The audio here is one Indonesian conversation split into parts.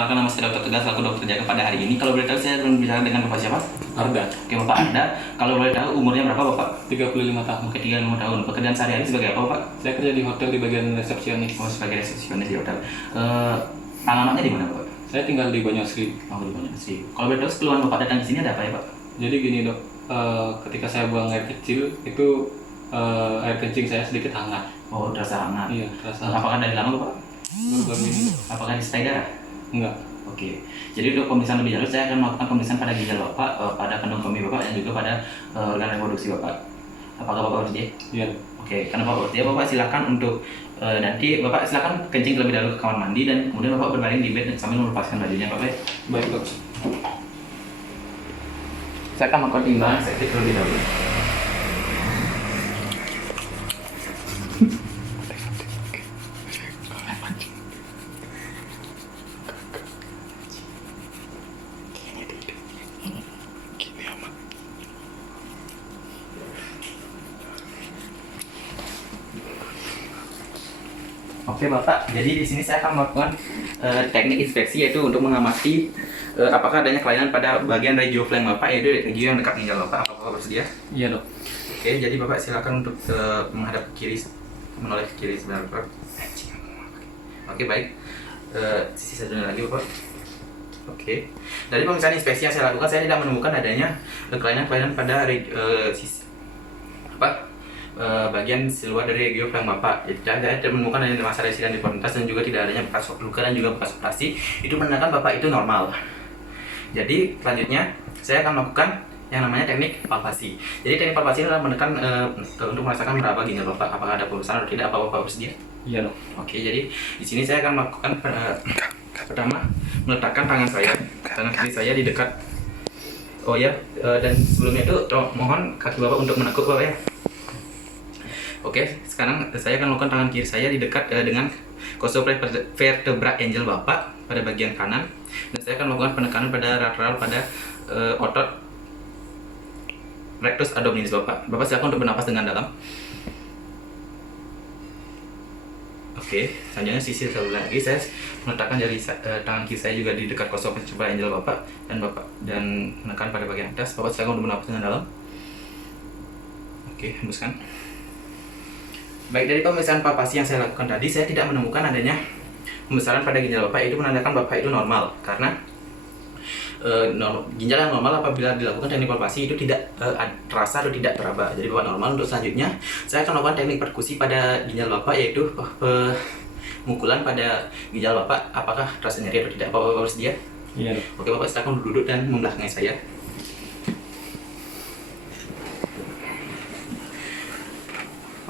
perkenalkan, nama saya Dr. Tegas, aku dokter jaga pada hari ini. Kalau boleh tahu saya berbicara dengan Bapak siapa? Arda. Oke, Bapak Arda. Kalau boleh tahu umurnya berapa Bapak? 35 tahun. Oke, 35 tahun. Pekerjaan sehari-hari sebagai apa Bapak? Saya kerja di hotel di bagian resepsionis. Oh, sebagai resepsionis di hotel. Alamatnya di mana Bapak? Saya tinggal di Banyuasin. Oh, di Banyuasin. Kalau boleh tahu keluhan Bapak datang di sini ada apa ya Pak? Jadi gini dok, ketika saya buang air kecil itu air kencing saya sedikit hangat. Oh, terasa hangat. Iya, terasa hangat. Apakah dari lama Bapak? Baru-baru ini. Apakah disertai darah? Enggak. Oke, jadi untuk pemeriksaan lebih lanjut saya akan melakukan pemeriksaan pada ginjal Bapak, pada kandung kemih Bapak, dan juga pada organ reproduksi Bapak. Apakah Bapak bersedia? Iya. Oke, karena Bapak bersedia, Bapak silakan untuk nanti Bapak silakan kencing terlebih dahulu ke kamar mandi dan kemudian Bapak berbaring di bed sambil melepaskan bajunya Bapak. Baik dok. Saya akan melakukan timbangan septic terlebih dahulu. Oke Bapak, jadi di sini saya akan melakukan teknik inspeksi, yaitu untuk mengamati apakah adanya kelainan pada bagian regioflank Bapak, yaitu regio yang dekat ginjal Bapak. Apakah Bapak bersedia? Iya dok. Oke, jadi Bapak silakan untuk menghadap ke kiri, menoleh ke kiri sebentar Bapak. Oke baik, sisi satunya lagi Bapak. Oke, dari pemeriksaan inspeksi yang saya lakukan, saya tidak menemukan adanya kelainan-kelainan pada bagian luar dari regioflank Bapak. Jadi saya tidak menemukan adanya masa residen di porintas dan juga tidak adanya bekas luka dan juga bekas operasi. Itu menandakan Bapak itu normal. Jadi selanjutnya saya akan melakukan yang namanya teknik palpasi. Jadi teknik palpasi adalah menekan untuk merasakan meraba ginjal Bapak, apakah ada pulsaran atau tidak. Apa Bapak bersedia? Iya dok. Oke, jadi di sini saya akan melakukan pertama meletakkan tangan kiri saya di dekat. Oh ya, dan sebelumnya itu mohon kaki Bapak untuk menekuk Bapak ya. Oke, sekarang saya akan melakukan tangan kiri saya di dekat dengan costovertebra angel Bapak pada bagian kanan, dan saya akan melakukan penekanan pada lateral pada otot rectus abdominis Bapak. Bapak silakan untuk bernapas dengan dalam. Oke, selanjutnya sisi sebelah lagi saya meletakkan jari tangan kiri saya juga di dekat costovertebra angel Bapak dan menekan pada bagian atas. Bapak silakan untuk bernapas dengan dalam. Oke, hembuskan. Baik, dari pemeriksaan palpasi yang saya lakukan tadi, saya tidak menemukan adanya pembesaran pada ginjal Bapak. Itu menandakan Bapak itu normal, karena ginjal yang normal apabila dilakukan teknik palpasi itu tidak terasa atau tidak teraba. Jadi Bapak normal. Untuk selanjutnya, saya akan melakukan teknik perkusi pada ginjal Bapak, yaitu pemukulan pada ginjal Bapak. Apakah terasa nyeri atau tidak? Bapak bersedia? Iya dok. Oke, Bapak silakan duduk dan membelakangi saya.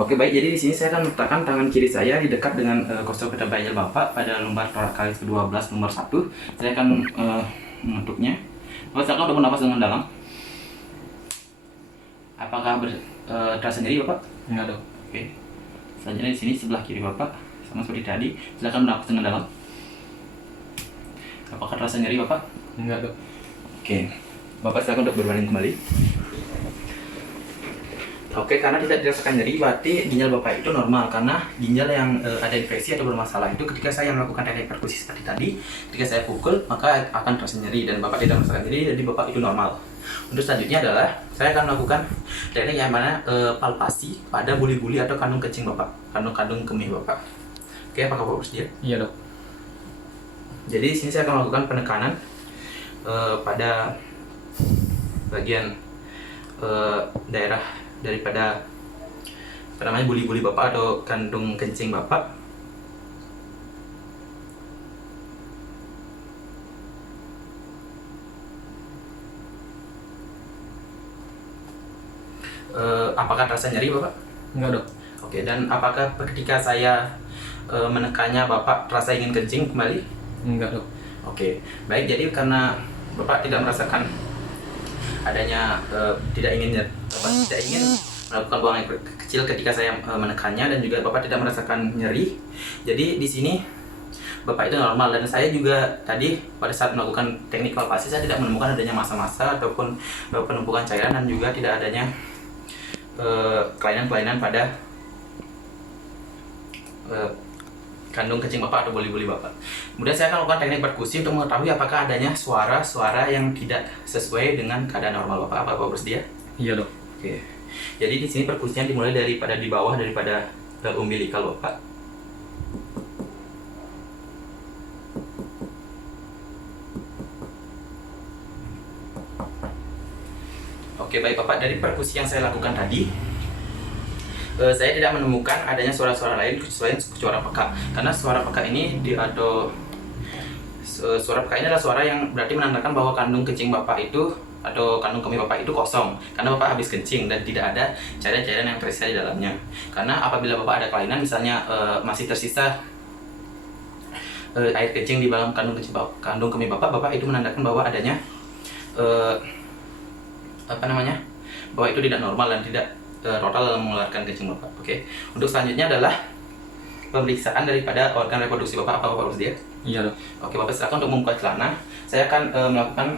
Oke baik, jadi di sini saya akan meletakkan tangan kiri saya di dekat dengan costovertebra angel Bapak pada lumbar thoracalis ke-12 nomor 1. Saya akan mengetuknya. Bapak silakan untuk bernapas dengan dalam. Apakah terasa nyeri Bapak? Enggak dok. Oke. Selanjutnya di sini sebelah kiri Bapak sama seperti tadi. Silakan bernapas dengan dalam. Apakah terasa nyeri Bapak? Enggak dok. Oke. Bapak silakan untuk berbaring kembali. Oke, karena tidak dirasakan nyeri, berarti ginjal Bapak itu normal. Karena ginjal yang ada infeksi atau bermasalah itu ketika saya melakukan teknik perkusi seperti tadi, ketika saya pukul maka akan terasa nyeri dan Bapak tidak merasakan nyeri, jadi Bapak itu normal. Untuk selanjutnya adalah saya akan melakukan teknik yang mana palpasi pada buli-buli atau kandung kencing Bapak, kandung kemih Bapak. Oke, apakah Bapak bersedia? Iya dok. Jadi di sini saya akan melakukan penekanan pada bagian daerah daripada buli-buli Bapak atau kandung kencing Bapak. Apakah terasa nyeri Bapak? Enggak dok. Oke, dan apakah ketika saya menekannya Bapak terasa ingin kencing kembali? Enggak dok. Oke, baik, jadi karena Bapak tidak merasakan adanya tidak ingin melakukan buang air kecil ketika saya menekannya, dan juga Bapak tidak merasakan nyeri. Jadi di sini Bapak itu normal, dan saya juga tadi pada saat melakukan teknik palpasi saya tidak menemukan adanya massa-massa ataupun penumpukan cairan, dan juga tidak adanya kelainan-kelainan pada kandung kencing Bapak atau boli-boli Bapak. Kemudian saya akan melakukan teknik perkusi untuk mengetahui apakah adanya suara-suara yang tidak sesuai dengan keadaan normal Bapak. Apa Bapak bersedia? Iya dok. Oke. Jadi di sini perkusinya dimulai daripada di bawah, daripada umbilikal Bapak. Oke, baik Bapak, dari perkusi yang saya lakukan tadi, saya tidak menemukan adanya suara-suara lain selain suara peka. Karena suara peka ini suara peka ini adalah suara yang berarti menandakan bahwa kandung kencing Bapak itu atau kandung kemih Bapak itu kosong karena Bapak habis kencing dan tidak ada cairan-cairan yang tersisa di dalamnya. Karena apabila Bapak ada kelainan, misalnya masih tersisa air kencing di dalam kandung kemih Bapak itu menandakan bahwa adanya bahwa itu tidak normal dan tidak total dalam mengeluarkan kencing Bapak. Oke. Untuk selanjutnya adalah pemeriksaan daripada organ reproduksi Bapak. Apa Bapak bersedia? Iya dok. Oke, Bapak silakan untuk membuka celana. Saya akan melakukan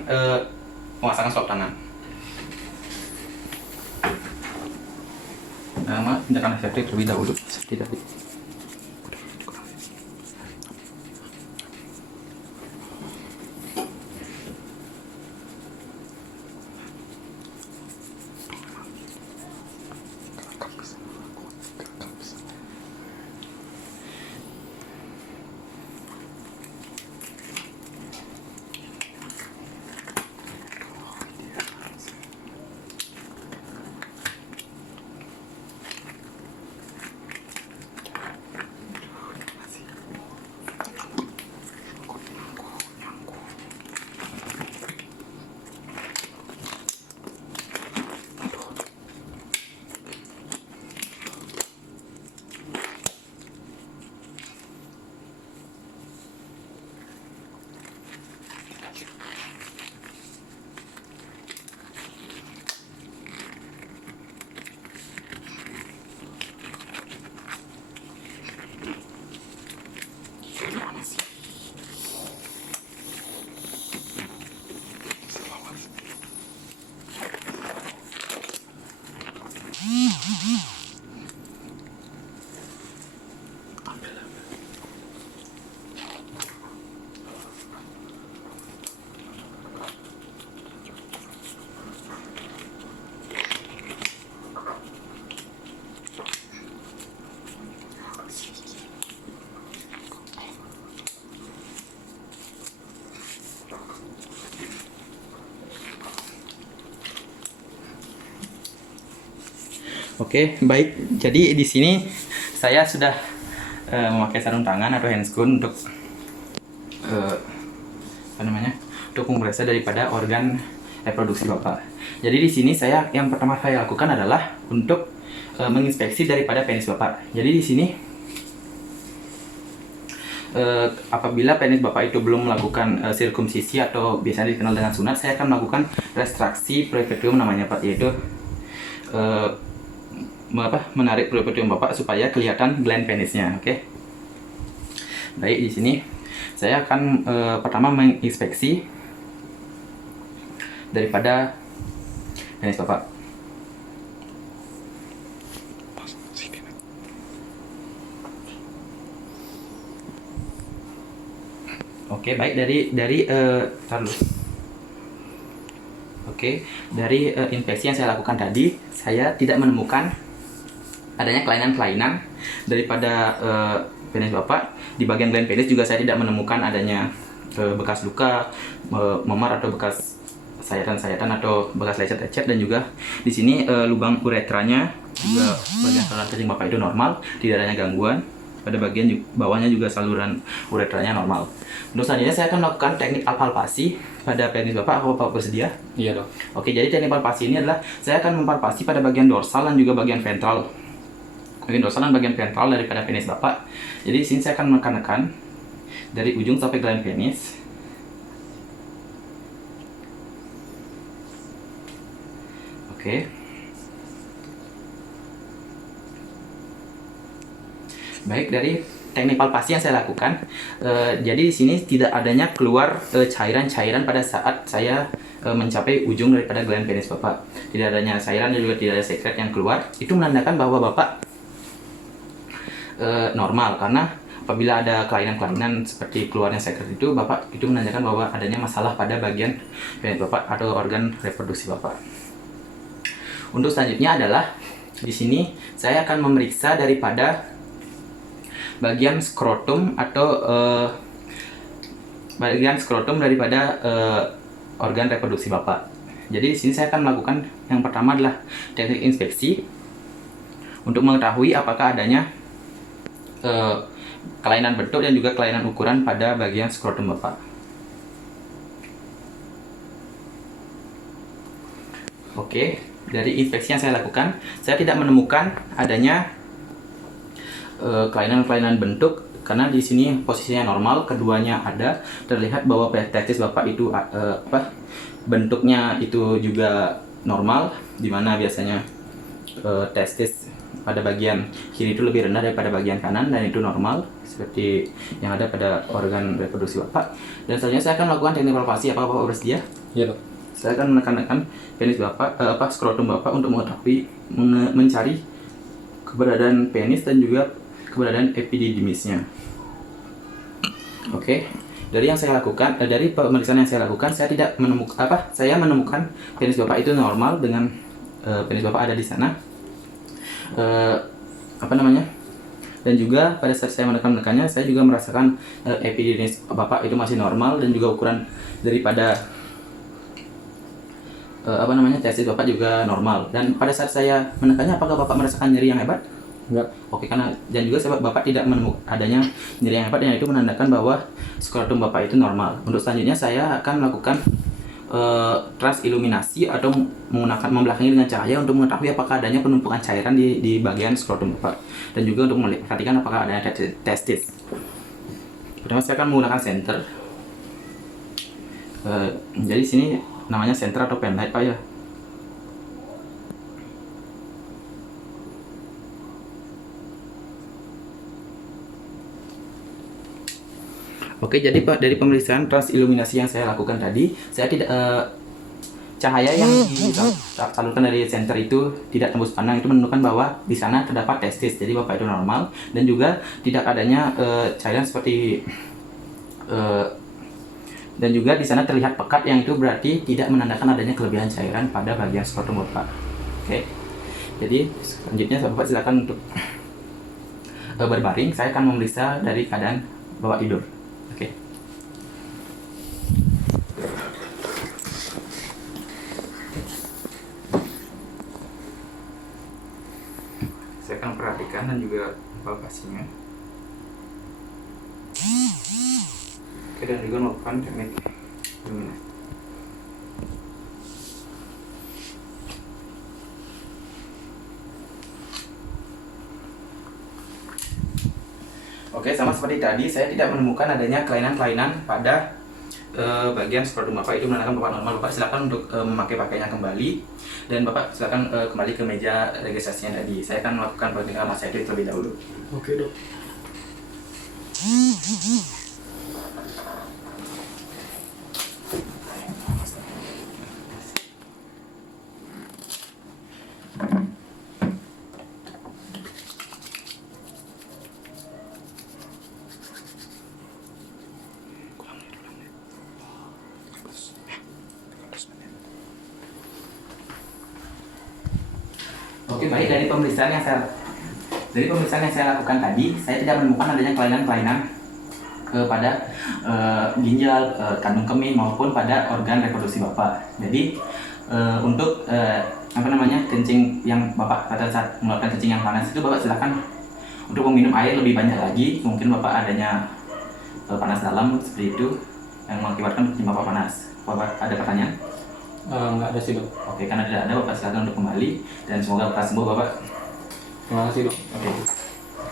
pemasangan swab tangan. Tindakan efektif terlebih dahulu. Tidak. Oke, baik. Jadi di sini saya sudah memakai sarung tangan atau handscoon untuk untuk memeriksa daripada organ reproduksi Bapak. Jadi di sini yang pertama saya lakukan adalah untuk menginspeksi daripada penis Bapak. Jadi di sini apabila penis Bapak itu belum melakukan sirkumsisi atau biasanya dikenal dengan sunat, saya akan melakukan restraksi peripetrium namanya Pak, yaitu menarik peripetrium Bapak supaya kelihatan gland penisnya. Oke. Baik, di sini saya akan pertama menginspeksi daripada penis Bapak. Oke, baik, dari inspeksi yang saya lakukan tadi, saya tidak menemukan adanya kelainan-kelainan daripada penis Bapak. Di bagian gland penis juga saya tidak menemukan adanya bekas luka, memar atau bekas sayatan-sayatan atau bekas lecet-lecet, dan juga di sini lubang uretranya juga bagian saluran kencing Bapak itu normal, tidak adanya gangguan. Pada bagian bawahnya juga saluran uretranya normal. Untuk selanjutnya saya akan melakukan teknik palpasi pada penis Bapak. Apa Bapak bersedia? Iya dok. Oke, jadi teknik palpasi ini adalah saya akan mempalpasi pada bagian dorsal dan juga bagian ventral. Bagian dorsal dan bagian ventral daripada penis Bapak. Jadi di sini saya akan menekan dari ujung sampai gland penis. Oke. Baik, dari teknik palpasi yang saya lakukan, jadi di sini tidak adanya keluar cairan-cairan pada saat saya mencapai ujung daripada gland penis Bapak. Tidak adanya cairan dan juga tidak ada sekret yang keluar. Itu menandakan bahwa Bapak normal, karena apabila ada kelainan-kelainan seperti keluarnya sekret itu, Bapak itu menandakan bahwa adanya masalah pada bagian penis Bapak atau organ reproduksi Bapak. Untuk selanjutnya adalah di sini saya akan memeriksa daripada bagian skrotum atau bagian skrotum daripada organ reproduksi Bapak. Jadi di sini saya akan melakukan yang pertama adalah teknik inspeksi untuk mengetahui apakah adanya kelainan bentuk dan juga kelainan ukuran pada bagian skrotum Bapak. Oke, dari inspeksi yang saya lakukan, saya tidak menemukan adanya kelainan-kelainan bentuk karena di sini posisinya normal, keduanya ada. Terlihat bahwa testis Bapak itu bentuknya itu juga normal, dimana biasanya testis pada bagian kiri itu lebih rendah daripada bagian kanan, dan itu normal seperti yang ada pada organ reproduksi Bapak. Dan selanjutnya saya akan melakukan teknik palpasi. Apakah Bapak bersedia? Iya, Dok. Saya akan menekan penis Bapak, skrotum Bapak untuk mengetahui mencari keberadaan penis dan juga keberadaan epididymisnya. Oke. Dari yang saya lakukan, dari pemeriksaan yang saya lakukan, saya tidak menemukan saya menemukan penis Bapak itu normal dengan penis Bapak ada di sana. Dan juga pada saat saya menekannya, saya juga merasakan epididymis Bapak itu masih normal, dan juga ukuran daripada testis Bapak juga normal. Dan pada saat saya menekannya, apakah Bapak merasakan nyeri yang hebat? Enggak. Oke, dan juga Bapak tidak menemukan adanya nyeri yang hebat, yang itu menandakan bahwa skrotum Bapak itu normal. Untuk selanjutnya saya akan melakukan transiluminasi atau membelakangi dengan cahaya untuk mengetahui apakah adanya penumpukan cairan di bagian skrotum Bapak, dan juga untuk memperhatikan apakah adanya testis. Pertama saya akan menggunakan senter. Jadi sini namanya senter atau penlight Pak ya. Oke, jadi Pak, dari pemeriksaan transiluminasi yang saya lakukan tadi, saya tidak cahaya yang disalurkan dari senter itu tidak tembus pandang, itu menunjukkan bahwa di sana terdapat testis. Jadi Bapak itu normal, dan juga tidak adanya cairan seperti dan juga di sana terlihat pekat, yang itu berarti tidak menandakan adanya kelebihan cairan pada bagian skrotum Bapak. Oke. Jadi selanjutnya Bapak silakan untuk berbaring. Saya akan memeriksa dari keadaan Bapak tidur. Oke. Saya akan perhatikan dan juga palpasinya. Oke, dan juga melakukan teknik luminasi. Oke, sama seperti tadi, saya tidak menemukan adanya kelainan-kelainan pada bagian skrotum Bapak, itu menandakan Bapak normal. Bapak silakan untuk memakai pakaiannya kembali, dan Bapak silakan kembali ke meja registrasinya tadi. Saya akan melakukan pengecekan massa itu terlebih dahulu. Oke, Dok. Oke, baik, dari pemeriksaan yang saya lakukan tadi, saya tidak menemukan adanya kelainan-kelainan pada ginjal, kandung kemih maupun pada organ reproduksi Bapak. Jadi untuk kencing yang Bapak pada saat melakukan kencing yang panas itu, Bapak silakan untuk meminum air lebih banyak lagi. Mungkin Bapak adanya panas dalam seperti itu yang mengakibatkan kencing Bapak panas. Bapak ada pertanyaan? Enggak ada sih, Dok. Oke, karena tidak ada, Bapak silakan untuk kembali, dan semoga Bapak sembuh, Bapak. Terima kasih, Dok. Oke.